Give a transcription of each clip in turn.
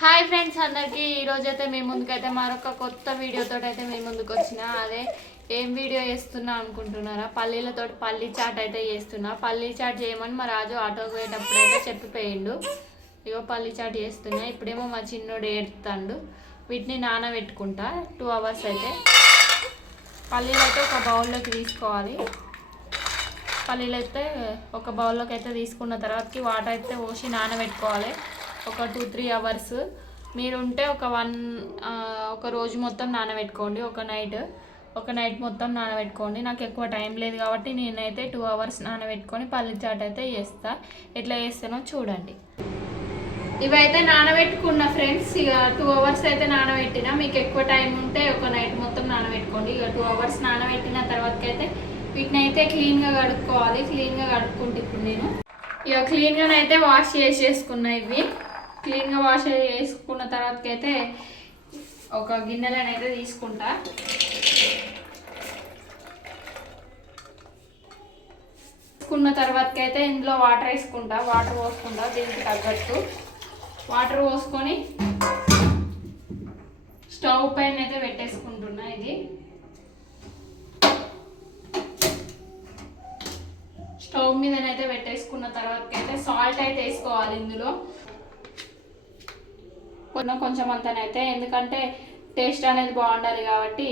Hi friends అందరికీ ఈరోజు అయితే మీ ముందుకైతే మరొక కొత్త వీడియోతో అయితే మీ ముందుకు వచ్చిన. అదే ఏం వీడియో చేస్తున్నా అనుకుంటున్నారా? పల్లీలతో పల్లీ చాట్ అయితే చేస్తున్నా. పల్లీ చాట్ చేయమని మా రాజు ఆటోకి పోయేటప్పుడు అయితే చెప్పిపోయిండు. ఇగో పల్లీ చాట్ చేస్తున్నా. ఇప్పుడేమో మా చిన్నోడు ఏడుతాడు వీటిని నానబెట్టుకుంటా. టూ అవర్స్ అయితే. పల్లీలు అయితే ఒక బౌల్లోకి తీసుకోవాలి. పల్లీలు అయితే ఒక బౌల్లోకి అయితే తీసుకున్న తర్వాతకి వాటర్ అయితే పోసి నానబెట్టుకోవాలి. ఒక టూ త్రీ అవర్స్ మీరు ఉంటే ఒక వన్ ఒక రోజు మొత్తం నానబెట్టుకోండి ఒక నైట్ ఒక నైట్ మొత్తం నానబెట్టుకోండి. నాకు ఎక్కువ టైం లేదు కాబట్టి నేనైతే టూ అవర్స్ నానబెట్టుకొని పల్లి చాట్ అయితే చేస్తా. ఎట్లా చేస్తానో చూడండి. ఇవైతే నానబెట్టుకున్న ఫ్రెండ్స్ ఇక టూ అవర్స్ అయితే నానబెట్టిన. మీకు ఎక్కువ టైం ఉంటే ఒక నైట్ మొత్తం నానబెట్టుకోండి. ఇక టూ అవర్స్ నానబెట్టిన తర్వాతకైతే అయితే వీటిని అయితే క్లీన్గా కడుక్కోవాలి. క్లీన్గా కడుక్కుంటే ఇప్పుడు నేను. ఇక క్లీన్గానైతే వాష్ చేసేసుకున్నా ఇవి. క్లీన్గా వాష్ చేసుకున్న తర్వాతకి అయితే ఒక గిన్నెలను అయితే తీసుకుంటా. తీసుకున్న తర్వాతకి అయితే ఇందులో వాటర్ వేసుకుంటా వాటర్ పోసుకుంటా దీనికి తగ్గట్టు. వాటర్ పోసుకొని స్టవ్ పైన అయితే పెట్టేసుకుంటున్నా ఇది. స్టవ్ మీదనైతే పెట్టేసుకున్న తర్వాత అయితే సాల్ట్ అయితే వేసుకోవాలి ఇందులో. కొంచెం కొంచెం అంతనైతే. ఎందుకంటే టేస్ట్ అనేది బాగుండాలి కాబట్టి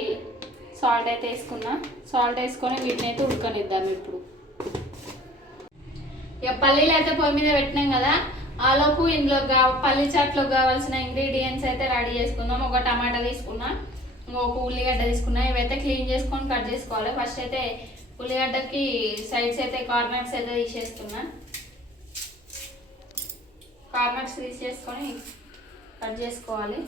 సాల్ట్ అయితే వేసుకున్నా. సాల్ట్ వేసుకొని వీటిని అయితే ఉడకనిద్దాం ఇప్పుడు. ఇక పల్లీలు అయితే పొయ్యి మీద పెట్టినాం కదా. ఆలోపు ఇందులో కా పల్లి చాట్లో కావాల్సిన ఇంగ్రీడియంట్స్ అయితే రెడీ చేసుకుందాం. ఒక టమాటా తీసుకున్నా ఇంకొక ఉల్లిగడ్డ తీసుకున్నా. ఇవైతే క్లీన్ చేసుకొని కట్ చేసుకోవాలి. ఫస్ట్ అయితే ఉల్లిగడ్డకి సైడ్స్ అయితే కార్నర్స్ అయితే తీసేస్తున్నా. కార్నర్స్ తీసేసుకొని కట్ చేసుకోవాలి.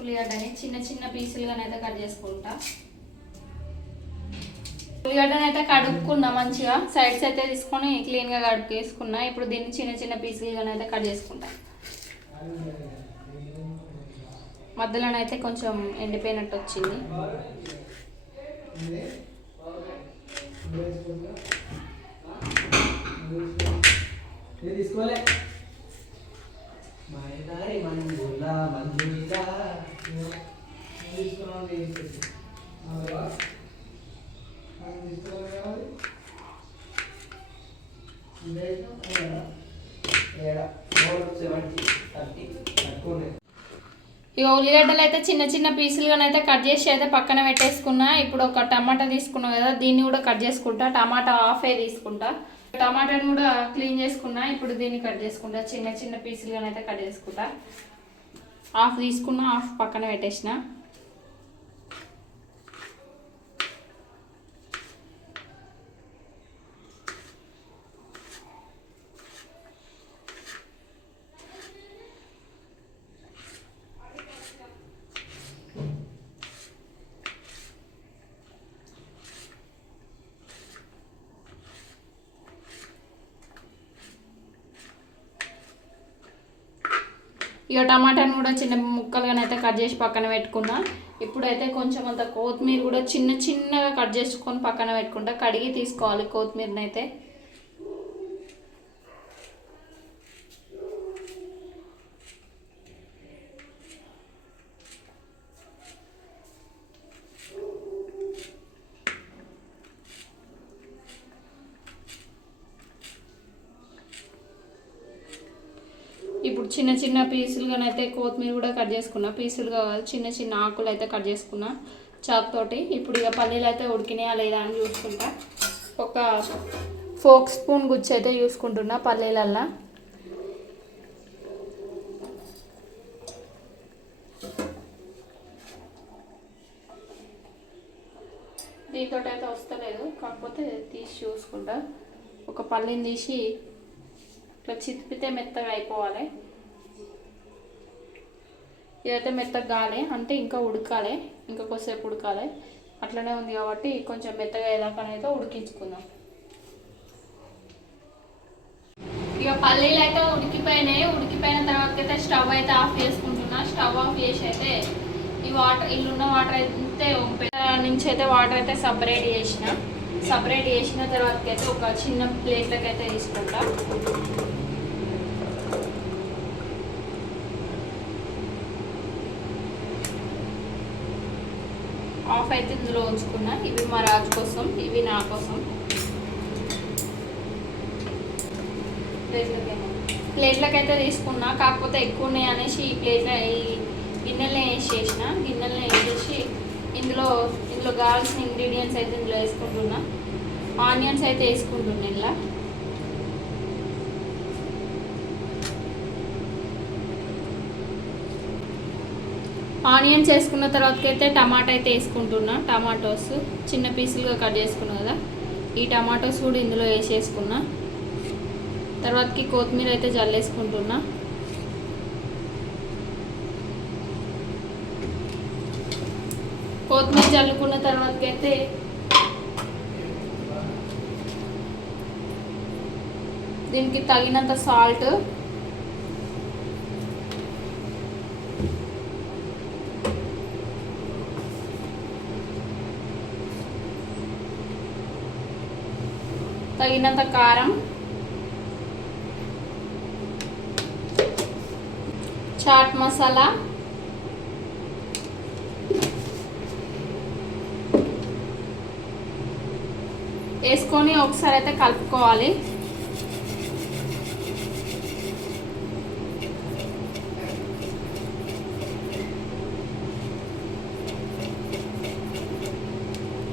ఉల్లిగడ్డని చిన్న చిన్న పీసులుగానైతే కట్ చేసుకుంటా. ఉల్లిగడ్డని అయితే కడుక్కున్నా మంచిగా. సైడ్స్ అయితే తీసుకొని క్లీన్గా కడుక్కేసుకున్నా ఇప్పుడు దీన్ని చిన్న చిన్న పీసులుగానైతే కట్ చేసుకుంటా. మధ్యలోనైతే కొంచెం ఎండిపోయినట్టు వచ్చింది. తీసుకోలే మైదారి మంజుల మంజుల తీసుకున్నాం. ఏంటి అవునా ఇక ఉల్లిగడ్డలు అయితే చిన్న చిన్న పీసులుగానైతే కట్ చేసి అయితే పక్కన పెట్టేసుకున్నా. ఇప్పుడు ఒక టమాటా తీసుకున్నా కదా దీన్ని కూడా కట్ చేసుకుంటా. టమాటా హాఫే తీసుకుంటా. టమాటాని కూడా క్లీన్ చేసుకున్నా. ఇప్పుడు దీన్ని కట్ చేసుకుంటా. చిన్న చిన్న పీసులుగానైతే కట్ చేసుకుంటా. హాఫ్ తీసుకున్నా హాఫ్ పక్కన పెట్టేసిన. ఇక టమాటాను కూడా చిన్న ముక్కలుగానైతే కట్ చేసి పక్కన పెట్టుకున్నా. ఇప్పుడైతే కొంచెం అంత కొత్తిమీర కూడా చిన్న చిన్నగా కట్ చేసుకొని పక్కన పెట్టుకుంటా. కడిగి తీసుకోవాలి కొత్తిమీరని చిన్న చిన్న పీసులుగానైతే కొత్తిమీర కూడా కట్ చేసుకున్నా. పీసులు కాదు చిన్న చిన్న ఆకులు అయితే కట్ చేసుకున్నా చాక్ తోటి. ఇప్పుడు ఇక పల్లీలు అయితే ఉడికినాయా లేదా అని చూసుకుంటా. ఒక ఫోక్ స్పూన్ గుచ్చి అయితే చూసుకుంటున్నా పల్లీలల్లా. దీంతో అయితే వస్తలేదు. కాకపోతే తీసి చూసుకుంటా. ఒక పల్లీని తీసి ఇట్లా చితిపితే మెత్తగా అయిపోవాలి. ఇదైతే మెత్తగా కాలే అంటే ఇంకా ఉడకాలి ఇంకా కొద్దిసేపు ఉడకాలి అట్లనే ఉంది కాబట్టి కొంచెం మెత్తగా అయ్యేదాకానైతే ఉడికించుకుందాం. ఇక పల్లీలు అయితే ఉడికిపోయినాయి. ఉడికిపోయిన తర్వాత అయితే స్టవ్ అయితే ఆఫ్ చేసుకుంటున్నా. స్టవ్ ఆఫ్ చేసి అయితే ఈ వాటర్ ఇల్లున్న వాటర్ అయితే నుంచి అయితే వాటర్ అయితే సపరేట్ చేసిన. సపరేట్ చేసిన తర్వాత అయితే ఒక చిన్న ప్లేట్లకైతే అయితే తీసుకుంటా. ఆఫ్ అయితే ఇందులో ఉంచుకున్నా. ఇవి మా రాజు కోసం ఇవి నా కోసం. ప్లేట్లకి అయితే తీసుకున్నా. కాకపోతే ఎక్కువ ఉన్నాయి అనేసి ఈ ప్లేట్ల ఈ గిన్నెలనే వేసేసిన గిన్నెలనే వేసేసి ఇందులో ఇందులో కావాల్సిన ఇంగ్రీడియంట్స్ అయితే ఇందులో వేసుకుంటున్నా. ఆనియన్స్ అయితే వేసుకుంటున్నా ఇలా ఆనియన్స్ వేసుకున్న తర్వాతకైతే అయితే టమాటా అయితే వేసుకుంటున్నా. టమాటోస్ చిన్న పీసులుగా కట్ చేసుకున్నా కదా. ఈ టమాటోస్ కూడా ఇందులో వేసేసుకున్నా. తర్వాతకి కొత్తిమీర అయితే జల్లేసుకుంటున్నా. కొత్తిమీర చల్లుకున్న తర్వాతకైతే అయితే దీనికి తగినంత సాల్ట్ తగినంత కారం చాట్ మసాలా వేసుకొని ఒకసారి అయితే కలుపుకోవాలి.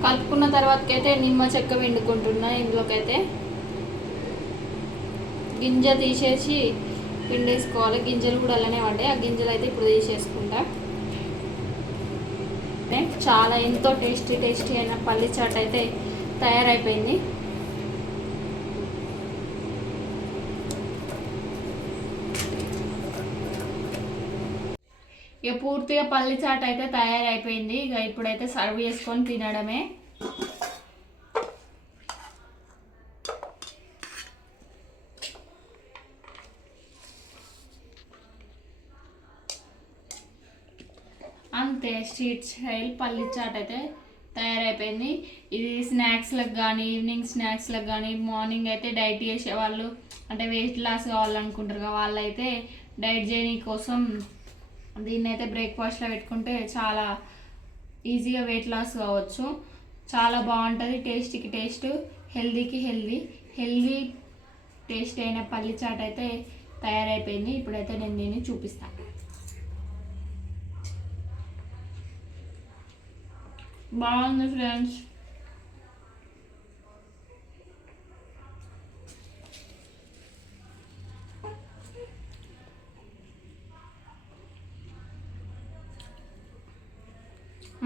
కలుపుకున్న తర్వాతకైతే నిమ్మ చెక్క పిండుకుంటున్నా ఇందులోకైతే. గింజ తీసేసి పిండేసుకోవాలి. గింజలు కూడా అలానే పడ్డాయి. ఆ గింజలు అయితే ఇప్పుడు తీసేసుకుంటా. చాలా ఎంతో టేస్టీ టేస్టీ అయిన పల్లి చాట్ అయితే తయారైపోయింది. ఇక పూర్తిగా పల్లి చాట్ అయితే తయారైపోయింది. ఇక ఇప్పుడైతే సర్వ్ చేసుకొని తినడమే. అంతే స్ట్రీట్ స్టైల్ పల్లి చాట్ అయితే తయారైపోయింది. ఇది స్నాక్స్లకు కానీ ఈవినింగ్ స్నాక్స్లకు కానీ మార్నింగ్ అయితే డైట్ చేసే వాళ్ళు అంటే వెయిట్ లాస్ కావాలనుకుంటారు కదా వాళ్ళైతే డైట్ చేయని కోసం దీన్ని అయితే బ్రేక్ఫాస్ట్లో పెట్టుకుంటే చాలా ఈజీగా వెయిట్ లాస్ కావచ్చు. చాలా బాగుంటుంది. టేస్ట్కి టేస్ట్ హెల్దీకి హెల్దీ. హెల్దీ టేస్ట్ అయిన పల్లి చాట్ అయితే తయారైపోయింది. ఇప్పుడైతే నేను దీన్ని చూపిస్తాను బాగుంది ఫ్రెండ్స్.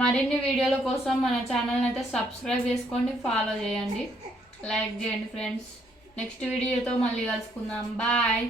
మరిన్ని వీడియోల కోసం మన ఛానల్ని అయితే సబ్స్క్రైబ్ చేసుకోండి ఫాలో చేయండి. లైక్ చేయండి ఫ్రెండ్స్ నెక్స్ట్ వీడియోతో మళ్ళీ కలుసుకుందాం. బాయ్